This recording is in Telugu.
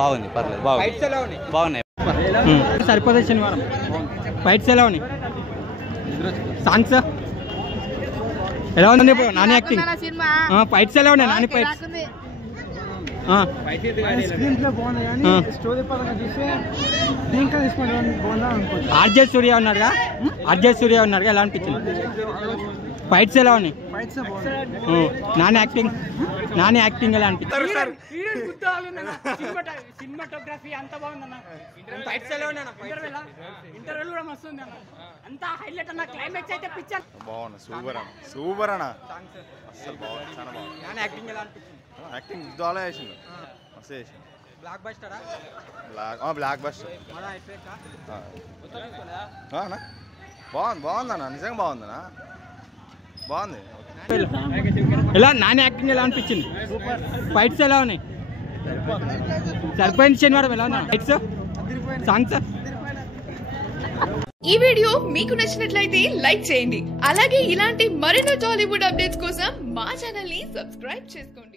బాగుంది, పర్లేదు, బాగున్నాయి. సరిపోతే శనివారం ఫైట్స్ ఎలా ఉన్నాయి? సాంగ్స్ ఎలా ఉంది? నాని యాక్టింగ్ ఫైట్స్ ఎలా ఉన్నాయి? నాని ఫైట్స్ ఆర్జే సూర్య ఉన్నారుగా, ఎలా అనిపించింది? ఫైట్స్ ఎలా ఉన్నాయి? నాని యాక్టింగ్ ఎలా అనిపించింది? సినిమాటోగ్రఫీ అంత బాగుందన్న. ఫైట్స్ ఎలా ఉన్నాయి? ఇంటర్వెల్ కూడా మస్తు ఉంది అన్న. అంత హైలైట్ అన్న. క్లైమాక్స్ అయితే పిక్చర్ బాగుంది. సూపర్ అన్న. అసలు బాగుంది, చాలా బాగుంది. నాని యాక్టింగ్ ఎలా అనిపించింది? యాక్టింగ్ చాలా చేసిండు, మస్తు చేసిండు. బ్లాక్ బస్టరా? బ్లాక్ బస్టర్ బాగుందన్న, నిజంగా బాగుందన్నా, బాగుంది. ఎలా నాని యాక్టింగ్ ఎలా అనిపించింది? ఫైట్స్ ఎలా ఉన్నాయి? సరిపోయింది శనివారం ఎలా ఉన్నా? Fights songs. ఈ వీడియో మీకు నచ్చినట్లయితే లైక్ చేయండి. అలాగే ఇలాంటి మరెన్నో టాలీవుడ్ అప్డేట్స్ కోసం మా ఛానల్ ని సబ్స్క్రైబ్ చేసుకోండి.